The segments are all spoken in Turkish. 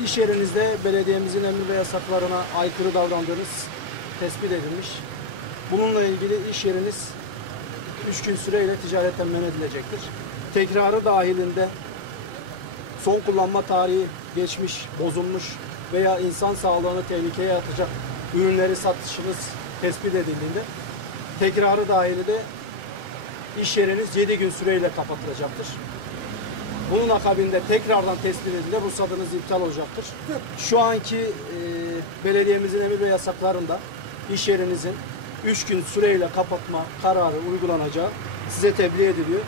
İş yerinizde belediyemizin emir ve yasaklarına aykırı davrandığınız tespit edilmiş. Bununla ilgili iş yeriniz 3 gün süreyle ticaretten men edilecektir. Tekrarı dahilinde son kullanma tarihi geçmiş, bozulmuş veya insan sağlığını tehlikeye atacak ürünleri satışınız tespit edildiğinde tekrarı dahilinde iş yeriniz 7 gün süreyle kapatılacaktır. Bunun akabinde tekrardan tespit edildiğinde ruhsatınız iptal olacaktır. Şu anki belediyemizin emir ve yasaklarında iş yerinizin 3 gün süreyle kapatma kararı uygulanacağı size tebliğ ediliyor.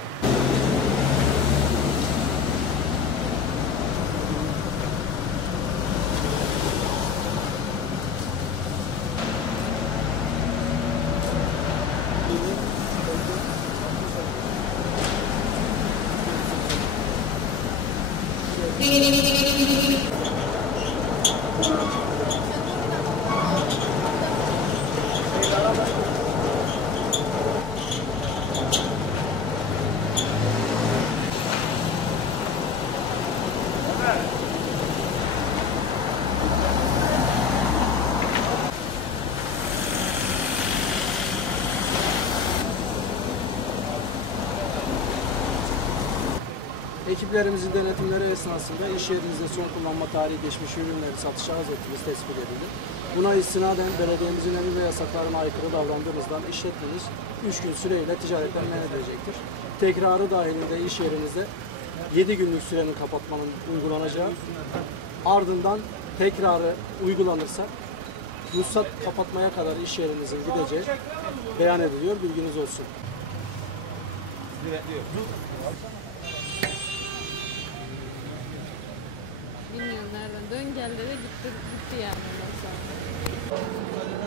Ekiplerimizin denetimleri esnasında iş yerinizde son kullanma tarihi geçmiş ürünleri satışa arz ettiğiniz tespit edildi. Buna istinaden belediyemizin emir ve yasaklarına aykırı davrandığınızdan işletmeniz 3 gün süreyle ticaretten men edilecektir. Tekrarı dahilinde iş yerinizde 7 günlük sürenin kapatmanın uygulanacağı, ardından tekrarı uygulanırsa ruhsat kapatmaya kadar iş yerinizin gideceği beyan ediliyor. Bilginiz olsun. Bilmiyorum nereden. Dön gel de gitti yani ondan sonra.